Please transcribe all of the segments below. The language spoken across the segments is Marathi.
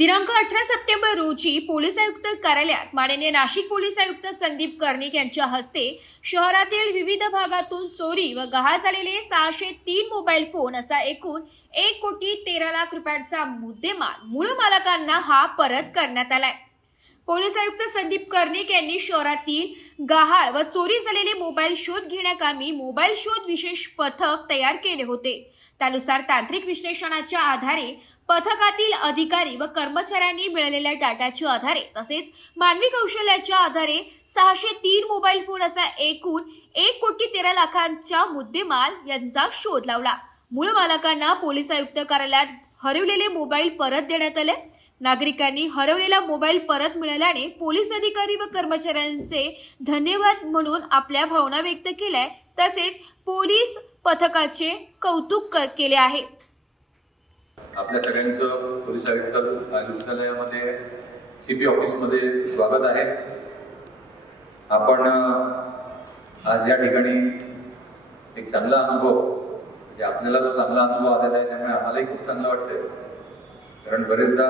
दिनांक 18 सप्टेंबर रोजी पोलीस आयुक्त कार्यालयात माननीय नाशिक पोलीस आयुक्त संदीप कर्णिक यांच्या हस्ते शहरातील विविध भागातून चोरी व गहाळ झालेले 603 मोबाईल फोन असा एकूण 1,13,00,000 रुपयांचा मुद्देमाल मूळ मालकांना हा परत करण्यात आलाय। पोलीस आयुक्त संदीप कर्णिक यांनी शहरातील गहाळ व चोरी झालेले मोबाईल शोध घेण्याकामी मोबाईल शोध विशेष पथक तयार केले होते। त्यानुसार तांत्रिक विश्लेषणाच्या आधारे पथकातील अधिकारी व कर्मचाऱ्यांनी मिळालेल्या डाटाच्या आधारे तसेच मानवी कौशल्याच्या आधारे 603 मोबाईल फोन असा एकूण 1,13,00,000चा मुद्देमाल यांचा शोध लावला। मूळ मालकांना पोलीस आयुक्त कार्यालयात हरवलेले मोबाईल परत देण्यात आले। नागरिकांनी हरवलेला मोबाईल परत मिळाल्याने पोलीस अधिकारी व कर्मचाऱ्यांचे धन्यवाद म्हणून आपल्या भावना व्यक्त केल्या। तसेच पोलीस पथकाचे कौतुक केले आहे। आपल्या सगळ्यांचं पोलीस आयुक्तालयामध्ये सीपी ऑफिसमध्ये स्वागत आहे। आपण आज या ठिकाणी एक चांगला अनुभव म्हणजे आपल्याला जो चांगला अनुभव आलेला आहे त्यामुळे आम्हालाही खूप चांगलं वाटतंय। कारण बरेचदा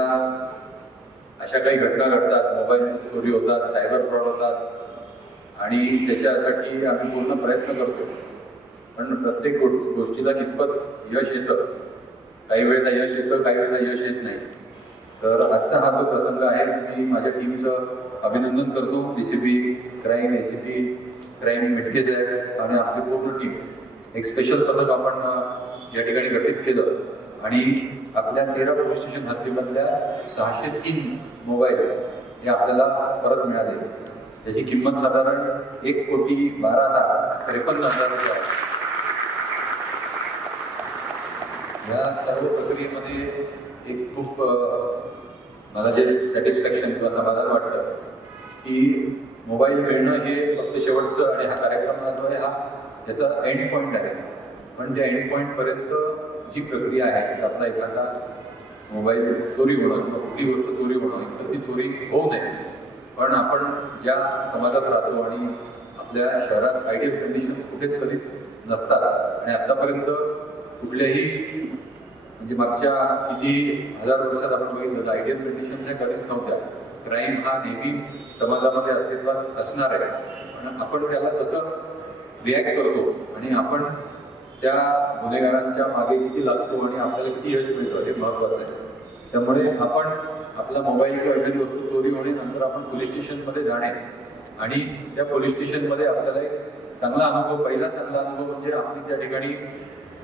अशा काही घटना घडतात, मोबाईल चोरी होतात, सायबर फ्रॉड होतात आणि त्याच्यासाठी आम्ही पूर्ण प्रयत्न करतो, पण प्रत्येक गोष्टीला कितपत यश येतं, काही वेळेला यश येतं, काही वेळेला यश येत नाही। तर आजचा हा जो प्रसंग आहे मी माझ्या टीमचं अभिनंदन करतो। DCP क्राईम, ACP क्राईम मेटके साहेब आणि आपली पूर्ण टीम, एक स्पेशल पथक आपण या ठिकाणी गठीत केलं आणि आपल्या 13 पोलीस स्टेशन हद्दीमधल्या 603 मोबाईल्स हे आपल्याला परत मिळाले। त्याची किंमत साधारण 1,12,53,00,000 रुपये आहे। या सर्व प्रक्रियेमध्ये एक खूप मला जे सॅटिस्फॅक्शन किंवा समाधान वाटतं की मोबाईल मिळणं हे फक्त शेवटचं आणि हा कार्यक्रम जो आहे हा त्याचा एंड पॉईंट आहे, पण त्या एंड पॉईंटपर्यंत जी प्रक्रिया आहे की आपला एखादा मोबाईल चोरी होणं किंवा कुठली गोष्ट चोरी होणं तर ती चोरी होऊ नये, पण आपण ज्या समाजात राहतो आणि आपल्या शहरात आयडियल कंडिशन्स कुठेच कधीच नसतात आणि आत्तापर्यंत कुठल्याही म्हणजे मागच्या किती हजार वर्षात आपण बघितलं तर आयडियल कंडिशन्स ह्या कधीच नव्हत्या। क्राईम हा नेहमी समाजामध्ये अस्तित्वात असणार आहे, पण आपण त्याला तसं रिॲक्ट करतो आणि आपण त्या गुन्हेगारांच्या मागे किती लागतो आणि आपल्याला किती यश मिळतं हे महत्त्वाचं आहे। त्यामुळे आपण आपला मोबाईल किंवा एखादी वस्तू चोरी होणे नंतर आपण पोलीस स्टेशनमध्ये जाणे आणि त्या पोलीस स्टेशनमध्ये आपल्याला एक चांगला अनुभव, पहिला चांगला अनुभव म्हणजे आपली त्या ठिकाणी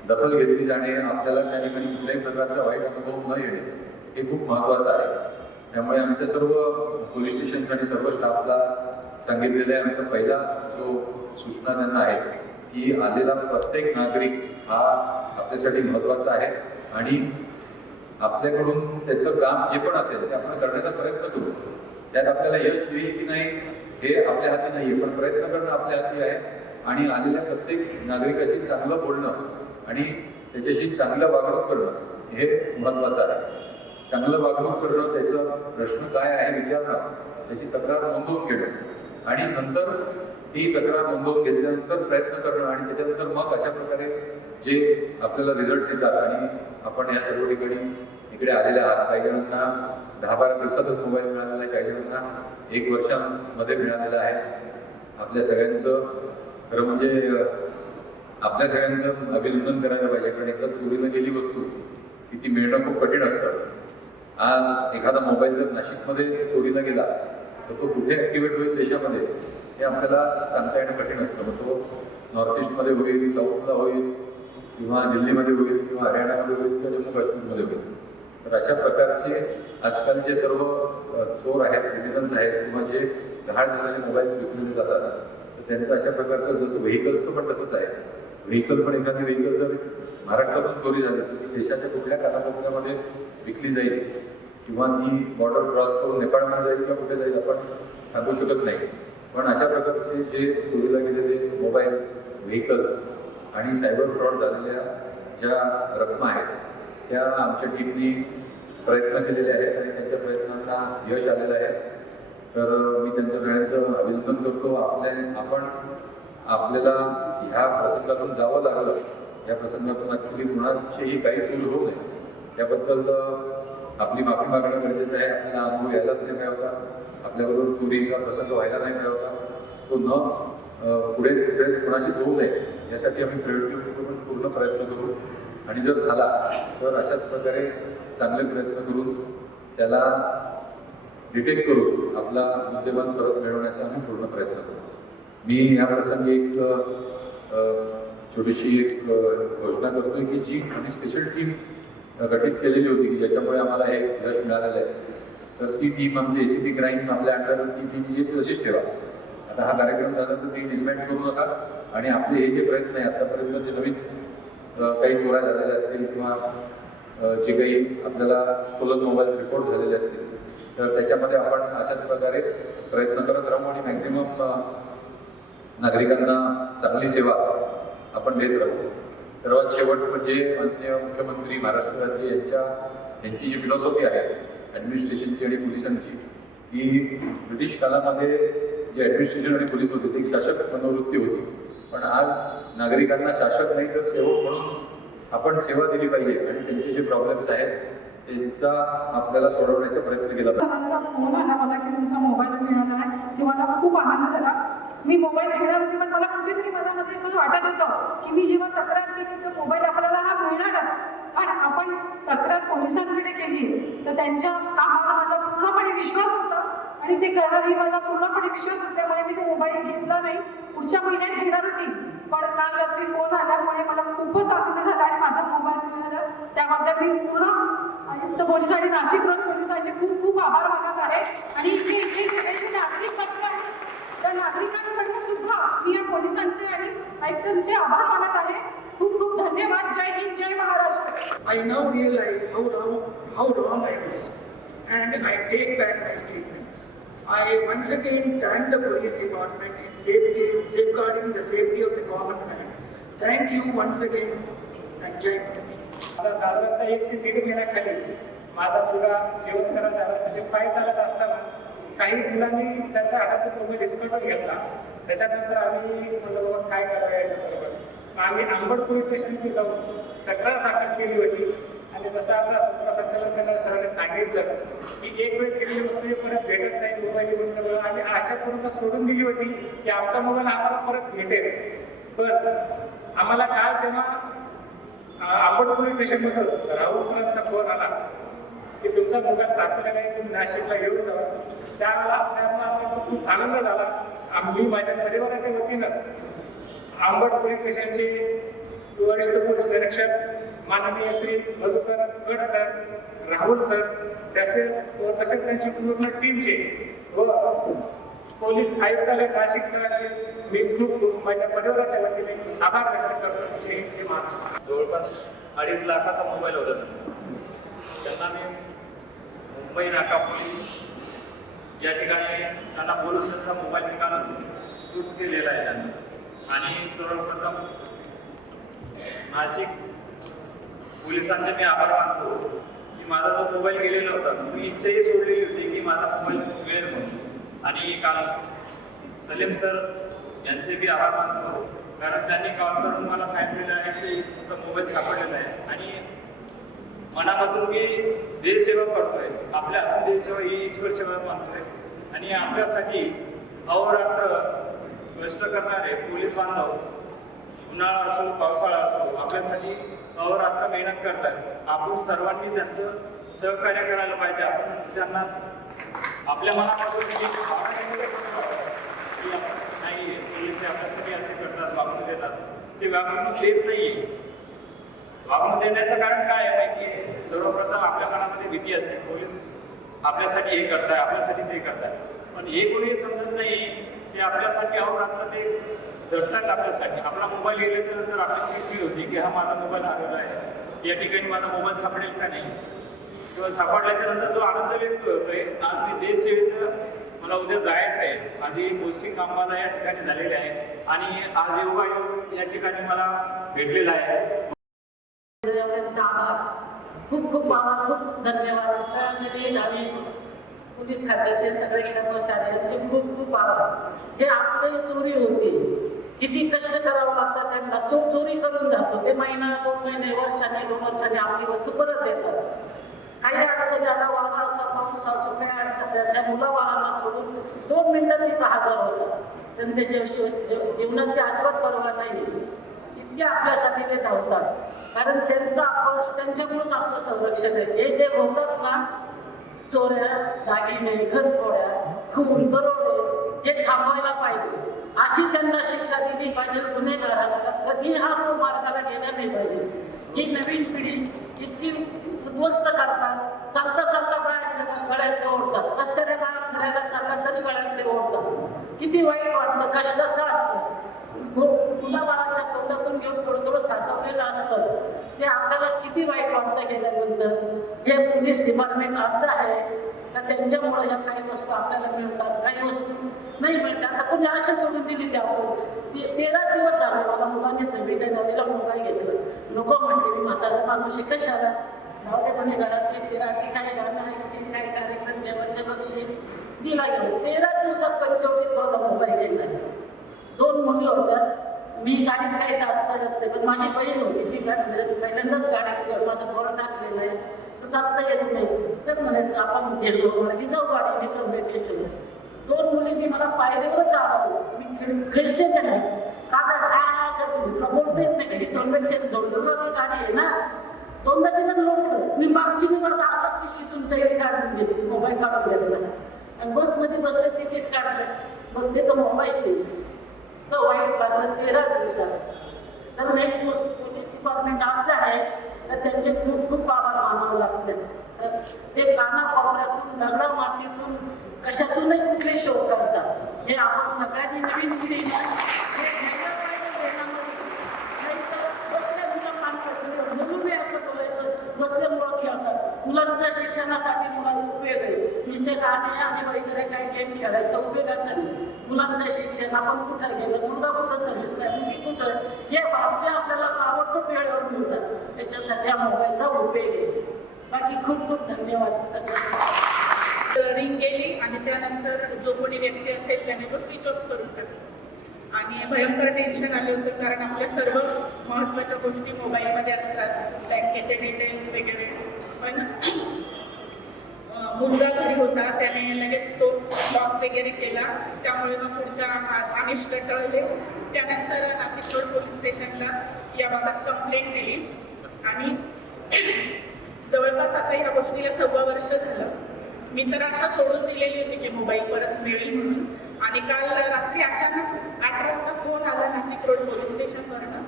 दखल घेतली जाणे, आपल्याला त्या ठिकाणी कुठल्याही प्रकारचा वाईट अनुभव न येणे हे खूप महत्त्वाचं आहे। त्यामुळे आमच्या सर्व पोलीस स्टेशनच्या आणि सर्व स्टाफला सांगितलेलं आहे, आमचा पहिला जो सूचना त्यांना आहे की आलेला प्रत्येक नागरिक हा आपल्यासाठी महत्त्वाचा आहे आणि आपल्याकडून त्याचं काम जे पण असेल ते आपण करण्याचा प्रयत्न करू। त्यात आपल्याला यश येईल की नाही हे आपल्या हाती नाही आहे, पण प्रयत्न करणं आपल्या हाती आहे आणि आलेल्या प्रत्येक नागरिकाशी चांगलं बोलणं आणि त्याच्याशी चांगलं वागणूक करणं हे महत्त्वाचं आहे। चांगलं वागणूक करणं, त्याचा प्रश्न काय आहे विचारणं, त्याची तक्रार नोंदवून घेणं आणि नंतर ती तक्रार नोंदवून घेतल्यानंतर प्रयत्न करणं आणि त्याच्यानंतर मग अशा प्रकारे जे आपल्याला रिझल्ट्स येतात आणि आपण या सर्व ठिकाणी इकडे आलेले आहात। काही जणांना 10-12 दिवसातच मोबाईल मिळालेला आहे, काही जणांना 1 वर्षामध्ये मिळालेला आहे। आपल्या सगळ्यांचं खरं म्हणजे आपल्या सगळ्यांचं अभिनंदन करायला पाहिजे, कारण एकदा चोरीला गेली वस्तू की ती मिळणं खूप कठीण असतं। आज एखादा मोबाईल जर नाशिकमध्ये चोरीला गेला तर तो कुठे ॲक्टिवेट होईल देशामध्ये हे आपल्याला सांगता येणं कठीण असतं। मग तो नॉर्थ ईस्टमध्ये होईल, साऊथला होईल किंवा दिल्लीमध्ये होईल किंवा हरियाणामध्ये होईल किंवा जम्मू काश्मीरमध्ये होईल। तर अशा प्रकारचे आजकालचे सर्व चोर आहेत, क्रिमिनल्स आहेत किंवा जे गहाळ झालेले मोबाईल्स विकलेले जातात तर त्यांचं अशा प्रकारचं जसं व्हेकल्सचं पण तसंच आहे। व्हेकल पण एखादी व्हेकल जर महाराष्ट्रातून चोरी झाली तर ती देशाच्या कुठल्या कानाकोपऱ्यामध्ये विकली जाईल किंवा ती बॉर्डर क्रॉस करून नेपाळमध्ये जाईल किंवा कुठे जाईल आपण सांगू शकत नाही, पण अशा प्रकारचे जे चोरीला गेलेले मोबाईल्स, व्हेकल्स आणि सायबर फ्रॉड झालेल्या ज्या रकमा आहेत त्या आमच्या टीमनी प्रयत्न केलेले आहेत आणि त्यांच्या प्रयत्नांना यश आलेलं आहे। तर मी त्यांच्या सगळ्यांचं अभिनंदन करतो। आपल्याला ह्या प्रसंगातून जावं लागलं, या प्रसंगातून ॲक्च्युली कुणाचीही काही चूक होऊ नये त्याबद्दल आपली माफी मागणं गरजेचं आहे. आपल्याला अनुभव यायलाच नाही पाहिजे होता, आपल्याकडून चोरीचा प्रसंग व्हायला नाही पाहिजे होता. तो न पुढे कोणाशी होऊ नये यासाठी आम्ही पूर्ण प्रयत्न करू आणि जर झाला तर अशाच प्रकारे चांगले प्रयत्न करून त्याला डिटेक्ट करून आपला मुद्देमाल परत मिळवण्याचा आम्ही पूर्ण प्रयत्न करू. मी या प्रसंगी एक छोटीशी एक घोषणा करतोय की जी आम्ही स्पेशल टीम गठीत केलेली होती की ज्याच्यामुळे आम्हाला हे यश मिळालेलं आहे, तर ती टीम आमची ACP क्राईम आपल्या अंडर ती टीम तशीच ठेवा. आता हा कार्यक्रम झाला तर ती डिसमेंट करू नका आणि आपले हे जे प्रयत्न आहे आतापर्यंत जे नवीन काही चोऱ्या झालेल्या असतील किंवा जे काही आपल्याला स्टोलन मोबाईल रिपोर्ट झालेले असतील तर त्याच्यामध्ये आपण अशाच प्रकारे प्रयत्न करत राहू आणि मॅक्झिमम नागरिकांना चांगली सेवा आपण देत राहू. सर्वात शेवट म्हणजे माननीय मुख्यमंत्री महाराष्ट्र राज्य यांची जी फिलॉसॉफी आहे ॲडमिनिस्ट्रेशनची आणि पोलिसांची, ही ब्रिटिश काळामध्ये जे ॲडमिनिस्ट्रेशन आणि पोलीस होते ती शासक मनोवृत्ती होती, पण आज नागरिकांना शासक नाही तर सेवक म्हणून आपण सेवा दिली पाहिजे आणि त्यांचे जे प्रॉब्लेम्स आहेत त्यांचा आपल्याला सोडवण्याचा प्रयत्न केला पाहिजे. फोन आला मला की तुमचा मोबाईल मिळाला आहे, ते मला खूप आनंद झाला. मी मोबाईल घेणार होती पण मला कुठेतरी मनामध्ये असं वाटत होतं की मी जेव्हा तक्रार केली तर मोबाईल आपल्याला हा मिळणारच, कारण आपण तक्रार पोलिसांकडे केली तर त्यांच्या कामावर माझा पूर्णपणे विश्वास होता आणि ते करणारही मला पूर्णपणे विश्वास असल्यामुळे मी तो मोबाईल घेतला नाही. पुढच्या महिन्यात घेणार होती पण काल रात्री फोन आल्यामुळे मला खूपच आनंद झाला आणि माझा मोबाईल मिळाला. त्याबद्दल मी पूर्ण आयुक्त पोलीस आणि नाशिक रोड पोलिसांचे खूप खूप आभार मानत आहे. आणि जे नागरिक आहेत त्या नागरिकांकडून सुद्धा मी या पोलिसांचे आणि आयुक्तांचे आभार मानत आहे. खूप खूप धन्यवाद. जय हिंद, जय Maharashtra. I now realize how wrong I was, and I take back my statement. I once again thank the police department in safeguarding the safety of the common man. Thank you once again, and Jai Hind. साधारणतः 1 ते 1.5 महिन्याखाली माझा मुलगा जेवण करायला झाल्यासाठी पाय चालत असताना काही मुलांनी त्यांच्या हातातून मोबाईल हिसकावून घेतला. त्याच्यानंतर आम्ही म्हणलं बाबा काय करावं याच्या बरोबर आम्ही आंबट पोलीस स्टेशनमध्ये जाऊन तक्रार दाखल केली होती. आणि जसं आता सूत्रसंचालकांना सरांनी सांगितलं की एक वेळेस गेलेली वस्तू परत भेटत नाही, मोबाईल घेऊन करलं आणि आशा पूर्ण सोडून दिली होती की आमचा मोबाईल आम्हाला परत भेटेल. पण आम्हाला काल जेव्हा आंबट पोलीस स्टेशनमधून राहुल सरांचा फोन आला की तुमचा मोबाईल सापडलेला आहे, तुम्ही नाशिकला घेऊन जावा, त्यावेळेला आम्हाला खूप आनंद झाला. आम्ही माझ्या परिवाराच्या वतीनं आंबट पोलीस स्टेशनचे वरिष्ठ पोलीस निरीक्षक माननीय श्री मधुकर गड सर, राहुल सर तसेच त्यांची पूर्ण टीमचे व पोलीस आयुक्तालय नाशिक सरांचे मी खूप माझ्या परिवाराच्या वतीने आभार व्यक्त करतो. जय हिंद, जय महाराष्ट्र. जवळपास 2.5 लाखाचा मोबाईल होता त्यांना मी मुंबई नाका पोलीस या ठिकाणी त्यांना बोलून त्यांचा मोबाईल निकालच स्फूर्त केलेला आहे त्यांनी. आणि सर्वप्रथम नाशिक पोलिसांचे मी आभार मानतो की माझा जो मोबाईल गेलेला होता मी इच्छाही सोडलेली होती की माझा मोबाईल मिळेल म्हणून. आणि काल सलीम सर यांचे बी आभार मानतो कारण त्यांनी कॉल करून मला सांगितलेलं आहे की तुमचा मोबाईल सापडलेला आहे. आणि मनामधून मी देशसेवा करतोय, आपल्या हातून देशसेवा ही ईश्वर सेवा मानतोय. आणि आपल्यासाठी अहोरात्र कष्ट करणारे पोलीस बांधव उन्हाळा असो पावसाळा असो आपल्यासाठी अहोरात्र मेहनत करतात. आपण सर्वांनी त्यांचं सहकार्य करायला पाहिजे. आपण त्यांना आपल्या मनामधून नाही पोलीस आपल्यासाठी असे करतात, वागणूक देतात, ते वागणूक देत नाहीये. वागणूक देण्याचं कारण काय आहे माहिती आहे? सर्वप्रथम आपल्या मनामध्ये भीती असते, पोलीस आपल्यासाठी हे करताय, आपल्यासाठी ते करताय. पण हे कोणी समजत नाही की आपल्यासाठी अहोरात्र ते झटतात आपल्यासाठी. आपला मोबाईल गेल्याच्या नंतर आपली चिडचिड होती की हा माझा मोबाईल हरवला आहे, या ठिकाणी माझा मोबाईल सापडेल का नाही, किंवा सापडल्याच्या नंतर जो आनंद व्यक्त होतोय. आज मी देशसेवेचं मला उद्या जायचं आहे, माझी गोष्टी कामाला या ठिकाणी झालेली आहे आणि आज योगायोग या ठिकाणी मला भेटलेला आहे. खूप खूप आभार, खूप धन्यवाद. आणि पोलीस खात्याचे सगळे कर्मचाऱ्यांचे खूप खूप आभार. जे आपली चोरी होती किती कष्ट करावं लागतं त्यांना, चोरी करून जातो ते महिना 2 महिने वर्षाने 2 वर्षाने आपली वस्तू परत येतात. काही अडचणी आला, वारा असा, पाऊस असो, काही अडचण त्या मुलाबाळांना सोडून 2 मिनिटं तिथं हजर होतात. त्यांच्या जीवनाची अजिबात पर्वा नाही. इतके आपल्यासाठी ते धावतात, कारण त्यांच्याकडून आपलं संरक्षण आहे. हे जे होतात ना, चोऱ्या, दागिने, घरफोड्या, खून, दरोडे, हे थांबवायला पाहिजे. अशी त्यांना शिक्षा दिली पाहिजे. गुन्हेगाराला कधी हा मार्गाला गेला नाही पाहिजे. ही नवीन पिढी इतकी उद्ध्वस्त करतात. चालता चालता गळ्यातले ओढतात, रस्त्याने बाहेर फिरायला चालतात तरी गळ्यातले ओढतात. किती वाईट वाटतं, कष्टाचं असतं. मुलाबाळाच्या तोंडातून घेऊन थोडं थोडं साचवलेलं असतं. ते आपल्याला किती वाईट वाटतं गेल्यानंतर. हे पोलीस डिपार्टमेंट असं आहे का त्यांच्यामुळे ह्या काही वस्तू आपल्याला मिळतात, काही वस्तू नाही मिळतात. आता कोणी आशा सोडून दिली त्या 13 दिवस झाले मला मुलांनी संविधान नदीला मोबाईल घेतलं. नको म्हटले, मी म्हातारा माणूस कशाला जाऊ म्हणे. घरातले 13 काही गाणं ऐकतील, काही कार्यक्रम जेवणचे बक्षीस दिला गेलं. 13 दिवसात 45 मला मोबाईल घेतला. 2 मुली होत्या. मी गाडीत काही चढत नाही, पण माझी बहीण होती. ती पहिल्यांदाच गाडीत चढ, माझं बोर टाकलेलं आहे तर जाता येत नाही. तर म्हणायचं आपण झेडलो मार्गी जाऊ गाडी मित्र. 2 मुलींनी मला पायरीवरच चालवलं. मी खेळते का नाही, तुला बोलता येत नाही. घरी तोंडाची जोडजोडवाची गाडी आहे ना, दोनदा तिनं लोटलं. मी मागची माझा आता पिशवी तुमच्या काढून घेतली, मोबाईल काढून घेतला आणि बसमध्ये बसलं, तिकीट काढलं. मग ते तर मोबाईल घेतली. तर वाईट वाटलं 13 दिवसात. तर एक पोलीस डिपार्टमेंट असं आहे तर त्यांचे खूप खूप आभार मानावं लागतं. तर ते कानाकोपऱ्यातून, दगडा मातीतून, कशातूनही कुठले शोध करतात. हे आपण सगळ्यांनी नवीन पिढीनं हे घ्यायला पाहिजे देण्यामध्ये. नाही तर बसल्या मुलं काम करतात, म्हणून असं बोलायचं, बसल्या मुलं खेळतात. मुलांच्या शिक्षणासाठी मुलाला उपयोग आहे. नुसते गाणे आणि वगैरे काही गेम खेळायचा उपयोगाचा नाही. मुलांचं शिक्षण, आपण कुठं गेलं, मुलगा कुठं सर्व्हिस नाही, मुलगी कुठं, हे आपल्याला आवडतं वेळेवर मिळतात. त्याच्यासाठी हा मोबाईलचा उपयोग आहे. बाकी खूप खूप धन्यवाद सगळ्यांना. रिंग गेली आणि त्यानंतर जो कोणी व्यक्ती असेल त्याने तो स्विच ऑफ करून टाकला आणि भयंकर टेन्शन आले होते, कारण आपल्या सर्व महत्त्वाच्या गोष्टी मोबाईलमध्ये असतात, बँकेचे डिटेल्स वगैरे. पण मुलगा घरी होता, त्याने लगेच तो लॉक वगैरे केला. त्यामुळे मग पुढच्या आमिष टळले. त्यानंतर नाशिक रोड पोलीस स्टेशनला याबाबत कंप्लेंट दिली आणि जवळपास आता या गोष्टीला 6 वर्ष झालं. मी तर आशा सोडून दिलेली होती की मोबाईल परत मिळेल म्हणून. आणि काल रात्री अचानक 8 वाजता फोन आला नाशिक रोड पोलीस स्टेशनवरनं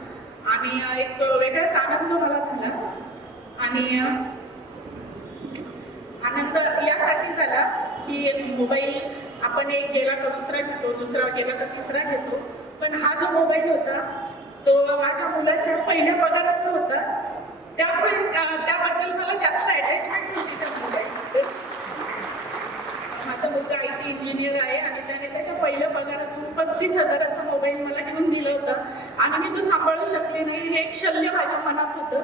आणि एक वेगळाच आनंद मला झाला. आणि आनंद यासाठी झाला की मोबाईल आपण एक गेला तर दुसरा घेतो, दुसरा गेला तर तिसरा घेतो. पण हा जो मोबाईल होता तो माझ्या मुलाच्या पहिल्या पगाराचा होता. त्याबद्दल मला जास्त अटॅचमेंट होती त्या मोबाईल. माझा मुलगा IT इंजिनियर आहे आणि त्याने त्याच्या पहिल्या पगारातून 35,000चा मोबाईल मला घेऊन दिला होता आणि मी तो सांभाळू शकले नाही. हे एक शल्य माझ्या मनात होतं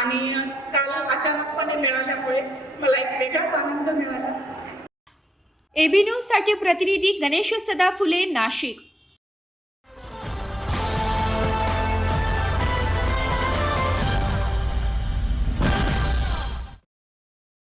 आणि काल अचानकपणे मिळाल्यामुळे मला एक वेगळाच आनंद मिळाला. AB न्यूज साठी प्रतिनिधी गणेश सदाफुले, नाशिक.